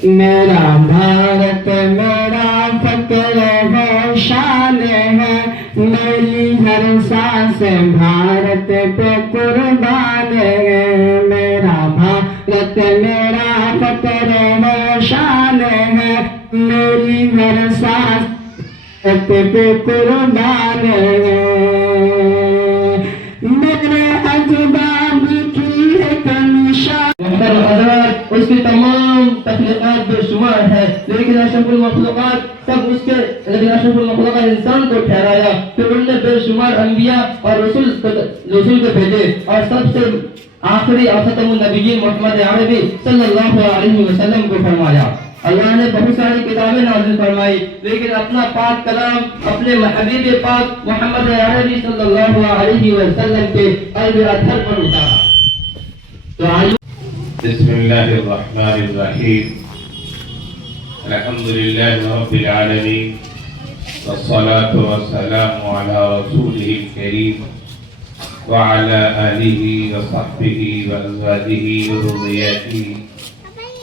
میرا بھارت میرا فخر ہے، شان ہے، میری ہر سانس بھارت پہ قربان ہے۔ میرا بھارت میرا فخر ہے، شان ہے، میری ہر سانس پہ قربان ہے۔ میرے اجداد کی ایک نشان حضرات اس کی تمام تخلیقات بے شمار ہے، لیکن اشرف المخلوقات سب اس کے اشرف المخلوقات انسان کو ٹھہرایا، پھر انہوں نے بے شمار انبیاء اور رسول کو بھیجے، اور سب سے آخری اور ختم النبیین محمد عربی صلی اللہ علیہ وسلم کو فرمایا۔ اللہ نے بہت ساری کتابیں نازل فرمائی، لیکن اپنا پاک کلام اپنے حبیب پاک محمد عربی صلی اللہ علیہ وسلم کے قلب اطہر پر اتارا۔ تو آئیے بسم اللہ الرحمن الرحیم، الحمد للہ رب العالمین، والصلاة والسلام علی رسولہ الکریم وعلی آلہ وصحبہ وازواجہ وذریاتہ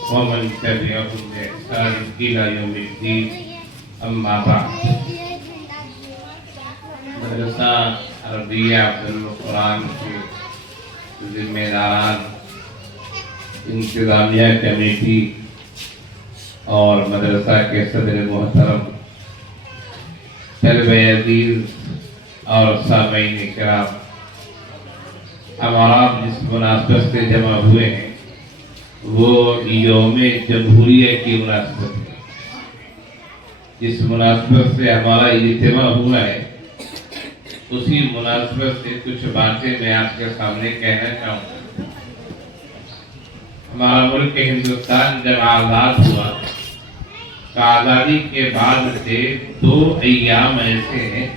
ومن تبعهم بإحسان إلى يوم الدین، اما بعد۔ مدرسہ عربیہ افضل القرآن کے ذمہ داران، انتظامیہ کمیٹی اور مدرسہ کے صدر محترم، طلبہ عزیز اور سامعین کرام، ہمارا جس مناسبت سے جمع ہوئے ہیں وہ یوم جمہوریہ کی مناسبت ہے۔ جس مناسبت سے ہمارا اجتماع ہوا ہے اسی مناسبت سے کچھ باتیں میں آپ کے سامنے کہنا چاہوں گا۔ ہمارا ملک ہندوستان جب آزاد ہوا تو آزادی کے بعد سے 2 ایام ایسے ہیں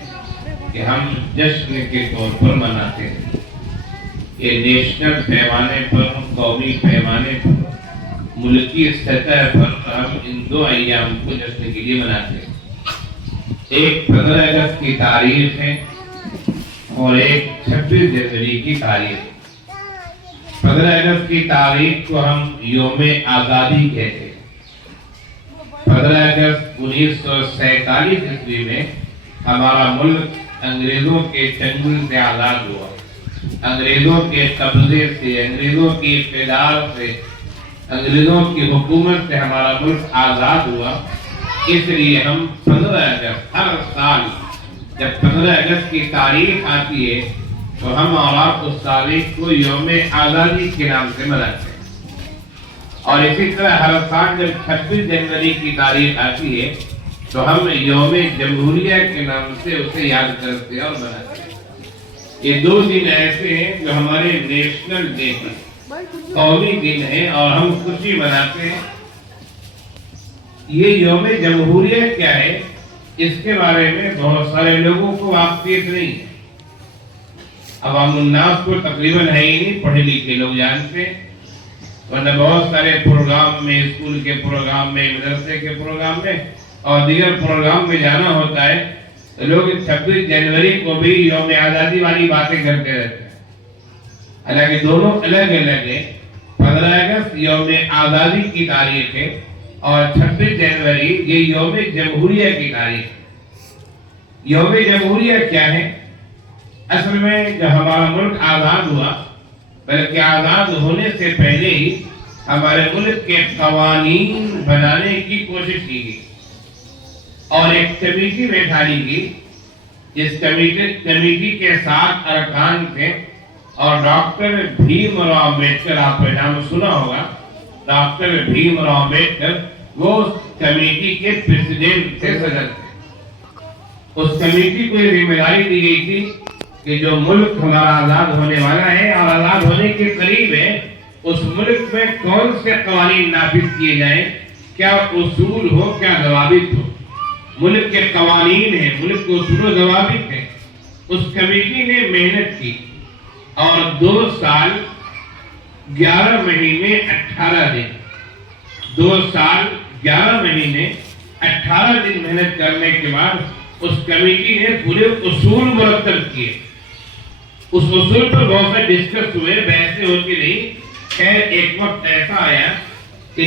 کہ ہم جشن کے طور پر مناتے ہیں۔ یہ نیشنل پیمانے پر، قومی پیمانے پر، ملکی سطح پر ہم ان 2 ایام کو جشن کے لیے مناتے ہیں۔ ایک 15 اگست کی تاریخ ہے اور ایک 26 جنوری کی تاریخ ہے۔ 15 اگست کی تاریخ کو ہم یوم آزادی کہتے ہیں۔ 15 اگست 1947 عیسوی میں ہمارا ملک انگریزوں کے چنگل سے آزاد ہوا۔ انگریزوں کے قبضے سے، انگریزوں کی اقتدار سے، انگریزوں کی حکومت سے ہمارا ملک آزاد ہوا۔ اس لیے ہم 15 اگست ہر سال جب 15 اگست کی تاریخ آتی ہے تو ہم اور آپ اس تاریخ کو یوم آزادی کے نام سے مناتے ہیں۔ اور اسی طرح ہر سال جب 26 جنوری کی تاریخ آتی ہے تو ہم یوم جمہوریہ کے نام سے اسے یاد کرتے ہیں اور مناتے ہیں۔ یہ 2 دن ایسے ہیں جو ہمارے نیشنل ڈے ہیں، قومی دن ہیں اور ہم خوشی مناتے ہیں۔ یہ یوم جمہوریہ کیا ہے اس کے بارے میں بہت سارے لوگوں کو واقفیت نہیں ہے۔ عوام الناس کو تقریباً ہے ہی نہیں، پڑھے لکھے لوگ جانتے ہیں، ورنہ بہت سارے پروگرام میں، اسکول کے پروگرام میں، مدرسے کے پروگرام میں اور دیگر پروگرام میں جانا ہوتا ہے تو لوگ 26 جنوری کو بھی یوم آزادی والی باتیں کرتے رہتے ہیں، حالانکہ دونوں الگ الگ ہیں۔ 15 اگست یوم آزادی کی تاریخ ہے اور 26 جنوری یہ یوم جمہوریہ کی تاریخ ہے۔ یوم جمہوریہ کیا ہے؟ اصل میں جب ہمارا ملک آزاد ہوا، بلکہ آزاد ہونے سے پہلے ہی ہمارے ملک کے قوانین بنانے کی کوشش کی گئی اور ایک کمیٹی بیٹھائی گئی، جس کمیٹی کے 7 ارکان تھے اور ڈاکٹر بھیم راؤ امبیڈکر، آپ کا نام سنا ہوگا، ڈاکٹر بھیم راؤ امبیڈکر وہ اس کمیٹی کے پریزیڈنٹ تھے، صدر تھے۔ اس کمیٹی کو یہ ذمہ داری دی گئی تھی کہ جو ملک ہمارا آزاد ہونے والا ہے اور آزاد ہونے کے قریب ہے، اس ملک میں کون سے قوانین نافذ کیے جائیں، کیا اصول ہو، کیا ضوابط ہو۔ ملک کے قوانین ہیں، ملک کے اصول و ضوابط ہیں۔ اس کمیٹی نے محنت کی اور 2 سال 11 مہینے 18 دن 2 سال 11 مہینے 18 دن محنت کرنے کے بعد اس کمیٹی نے پورے اصول مرتب کیے۔ اس اصول پر بہت سے ڈسکس ہوئے، بحثیں ہوتی رہی۔ خیر ایک وقت ایسا آیا کہ